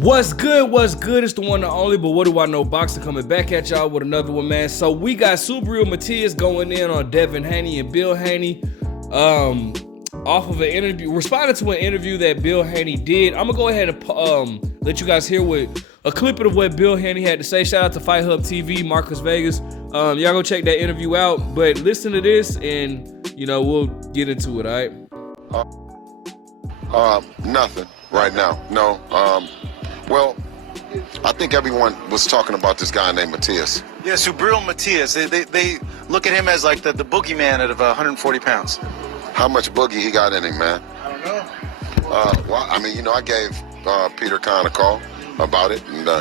What's good? What's good? It's the one and only, but what do I know? Boxer coming back at y'all with another one, man. So we got Subriel Matias going in on Devin Haney and Bill Haney, off of an interview, responding to an interview that Bill Haney did. I'm gonna go ahead and let you guys hear with a clip of what Bill Haney had to say. Shout out to Fight Hub TV, Marcus Vegas. Y'all go check that interview out. But listen to this, and we'll get into it. All right. Nothing right now. No. Well, I think everyone was talking about this guy named Matias. Yeah, Subriel Matias. They look at him as like the boogeyman out of 140 pounds. How much boogie he got in him, man? I don't know. Well, I mean, I gave Peter Kahn a call about it, and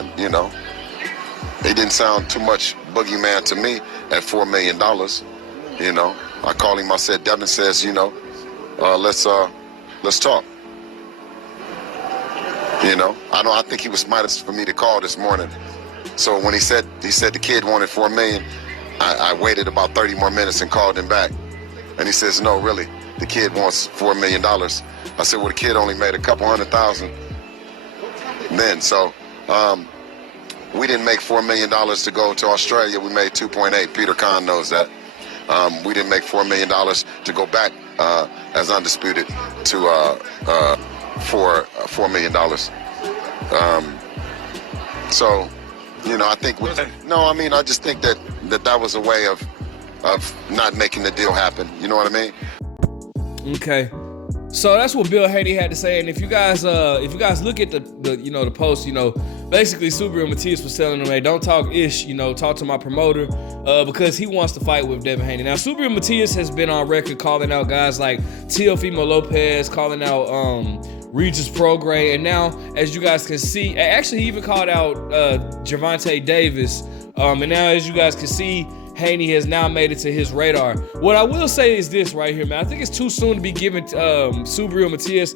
he didn't sound too much boogeyman to me at $4 million. I called him. I said, Devin says, let's talk. I think he was smartest for me to call this morning. So when he said the kid wanted $4 million, I waited about 30 more minutes and called him back. And he says, no, really, the kid wants $4 million. I said, well, the kid only made a couple $100,000 then. So we didn't make $4 million to go to Australia. We made 2.8. Peter Kahn knows that. We didn't make $4 million to go back as undisputed to for $4 million. So, I think I just think that was a way of not making the deal happen. You know what I mean? Okay. So that's what Bill Haney had to say. And if you guys look at the post, basically Subriel Matias was telling him, hey, don't talk ish, talk to my promoter, because he wants to fight with Devin Haney. Now, Subriel Matias has been on record calling out guys like Teofimo Lopez, calling out Regis Prograis, and now, as you guys can see, actually he even called out Gervonta Davis, and now, as you guys can see, Haney has now made it to his radar. What I will say is this right here, man. I think it's too soon to be giving Subriel Matias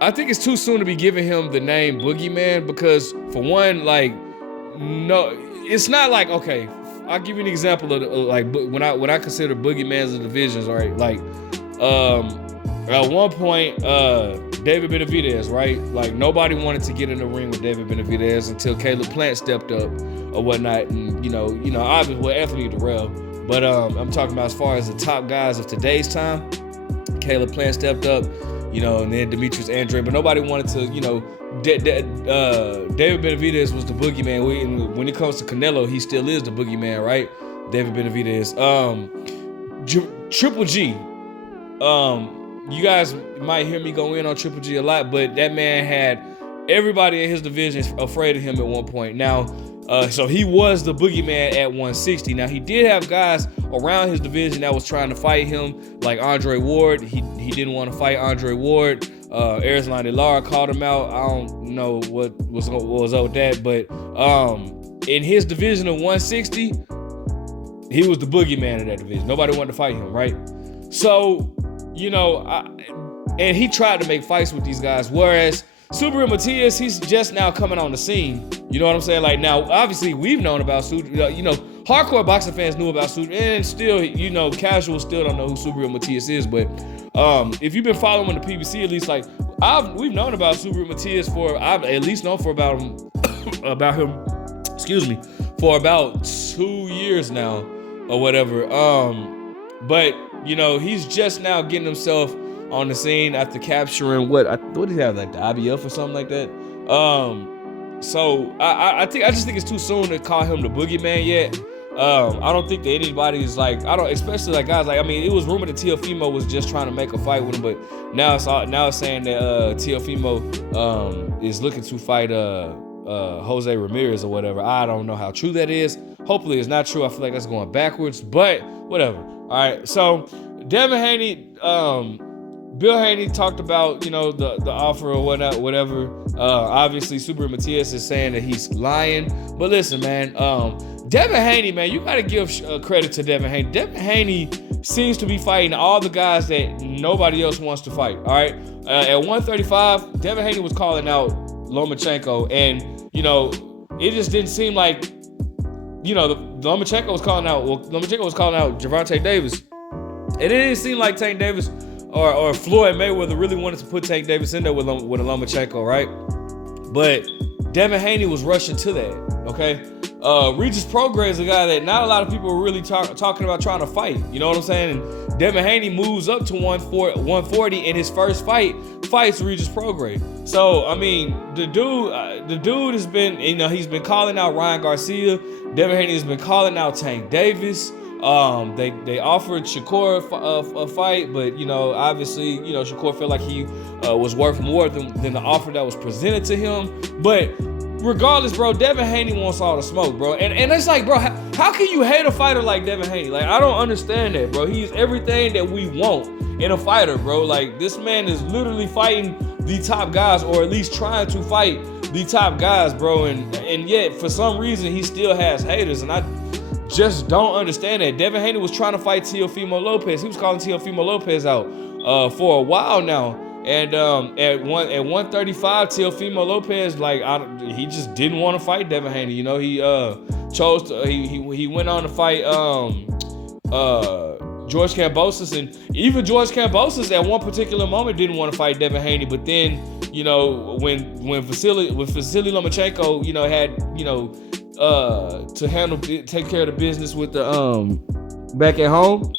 I think it's too soon to be giving him the name Boogeyman, because for one, no, it's not like, okay, I'll give you an example of when I consider Boogeymans of divisions, right? At one point, David Benavidez, right? Nobody wanted to get in the ring with David Benavidez until Caleb Plant stepped up or whatnot. And, obviously, well, Anthony Durrell. But I'm talking about as far as the top guys of today's time. Caleb Plant stepped up, and then Demetrius Andre. But nobody wanted to, David Benavidez was the boogeyman. When it comes to Canelo, he still is the boogeyman, right? David Benavidez. Triple G. You guys might hear me go in on Triple G a lot, but that man had everybody in his division afraid of him at one point. Now, so he was the boogeyman at 160. Now, he did have guys around his division that was trying to fight him, like Andre Ward. He didn't want to fight Andre Ward. Erislandy Lara called him out. I don't know what was up with that, but in his division of 160, he was the boogeyman in that division. Nobody wanted to fight him, right? So, and he tried to make fights with these guys, whereas Subriel Matias, he's just now coming on the scene. You know what I'm saying? Now, obviously, we've known about Subriel. Hardcore boxing fans knew about Subriel, and still, casuals still don't know who Subriel Matias is. But if you've been following the PBC, at least, we've known about Subriel Matias I've at least known for about him, for about 2 years now, or whatever. But he's just now getting himself on the scene after capturing what did he have, the IBF or something like that. So I just think it's too soon to call him the boogeyman yet. I don't think that anybody's especially guys it was rumored that Teofimo was just trying to make a fight with him, but now it's saying that Teofimo is looking to fight Jose Ramirez or whatever. I don't know how true that is. Hopefully it's not true. I feel like that's going backwards, but whatever. All right, so Devin Haney, Bill Haney talked about, the offer or whatever. Obviously, Subriel Matias is saying that he's lying. But listen, man, Devin Haney, man, you got to give credit to Devin Haney. Devin Haney seems to be fighting all the guys that nobody else wants to fight, all right? At 135, Devin Haney was calling out Lomachenko, and, it just didn't seem like, Lomachenko was calling out Gervonta Davis. And it didn't seem like Tank Davis or Floyd Mayweather really wanted to put Tank Davis in there with a Lomachenko, right? But Devin Haney was rushing to that, okay? Regis Prograis is a guy that not a lot of people are really talking about trying to fight. You know what I'm saying? And Devin Haney moves up to 140 in his first fights Regis Prograis. So, I mean, the dude has been, he's been calling out Ryan Garcia. Devin Haney has been calling out Tank Davis. They offered Shakur a fight, but obviously, Shakur felt like he was worth more than the offer that was presented to him. But regardless, bro, Devin Haney wants all the smoke, bro. And it's like, bro, how can you hate a fighter like Devin Haney? Like, I don't understand that, bro. He's everything that we want in a fighter, bro. Like, this man is literally fighting the top guys, or at least trying to fight the top guys, bro. And yet, for some reason, he still has haters, and I just don't understand that. Devin Haney was trying to fight Teofimo Lopez. He was calling Teofimo Lopez out for a while now. And at 135, Teofimo Lopez, he just didn't want to fight Devin Haney. He chose to, he went on to fight George Kambosos, and even George Kambosos at one particular moment didn't want to fight Devin Haney. But then, when Vasily Lomachenko, had to take care of the business with the back at home,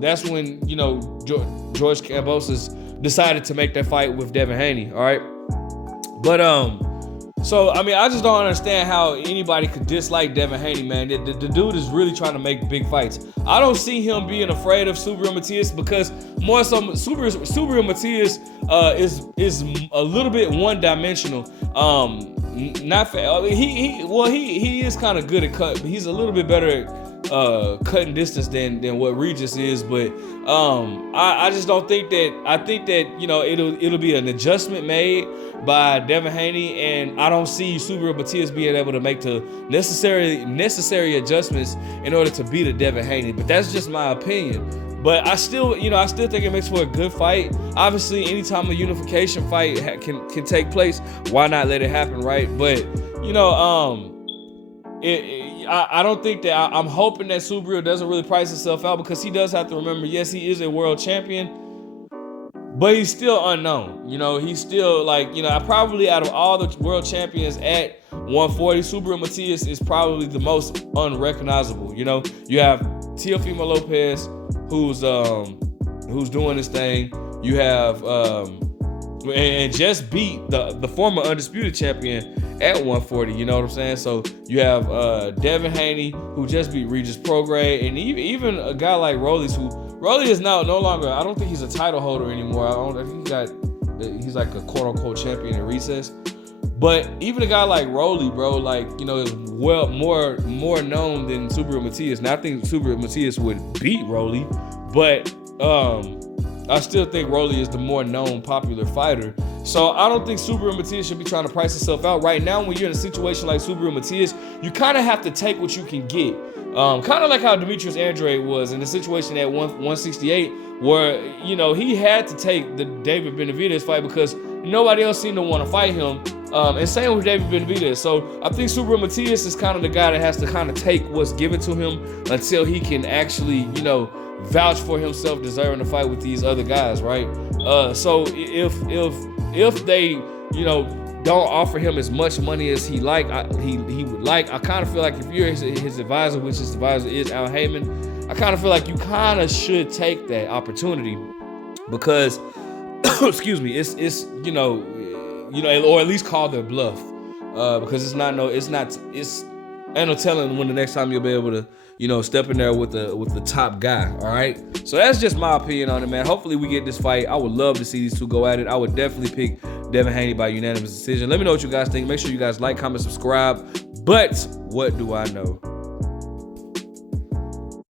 that's when George Kambosos decided to make that fight with Devin Haney. All right, but so I mean, I just don't understand how anybody could dislike Devin Haney, man. The dude is really trying to make big fights. I don't see him being afraid of Subriel Matias, because more so Subriel Matias is a little bit one-dimensional. He is kind of good at cut, but he's a little bit better at cutting distance than what Regis is. But I just don't think that. I think that it'll be an adjustment made by Devin Haney, and I don't see Subriel Matias being able to make the necessary adjustments in order to beat a Devin Haney. But that's just my opinion. But I still think it makes for a good fight. Obviously, anytime a unification fight can take place, why not let it happen, right? But I don't think that. I'm hoping that Subriel doesn't really price himself out, because he does have to remember, yes, he is a world champion, but he's still unknown. He's still probably out of all the world champions at 140, Subriel Matias is probably the most unrecognizable. You have Teofimo Lopez, who's doing his thing. You have and just beat the former undisputed champion at 140. You know what I'm saying? So you have Devin Haney, who just beat Regis Prograis, and even a guy like Rolly is now no longer. I don't think he's a title holder anymore. I think he's like a quote unquote champion in recess. But even a guy like Rolly, bro, is well more known than Subriel Matias. Now I think Subriel Matias would beat Rolly, but I still think Rolly is the more known, popular fighter. So I don't think Subriel Matias should be trying to price himself out. Right now, when you're in a situation like Subriel Matias, you kind of have to take what you can get. Kind of like how Demetrius Andrade was in the situation at 168, where, he had to take the David Benavidez fight because nobody else seemed to want to fight him. And same with David Benavidez. So I think Subriel Matias is kind of the guy that has to kind of take what's given to him until he can actually, vouch for himself deserving to fight with these other guys, right? So if they, don't offer him as much money as he would like, I kind of feel like if you're his advisor, which his advisor is Al Heyman, I kind of feel like you kind of should take that opportunity, because excuse me, it's or at least call their bluff, because ain't no telling when the next time you'll be able to step in there with the top guy. All right, so that's just my opinion on it, man. Hopefully we get this fight. I would love to see these two go at it. I would definitely pick Devin Haney by unanimous decision. Let me know what you guys think. Make sure you guys like, comment, subscribe. But what do I know?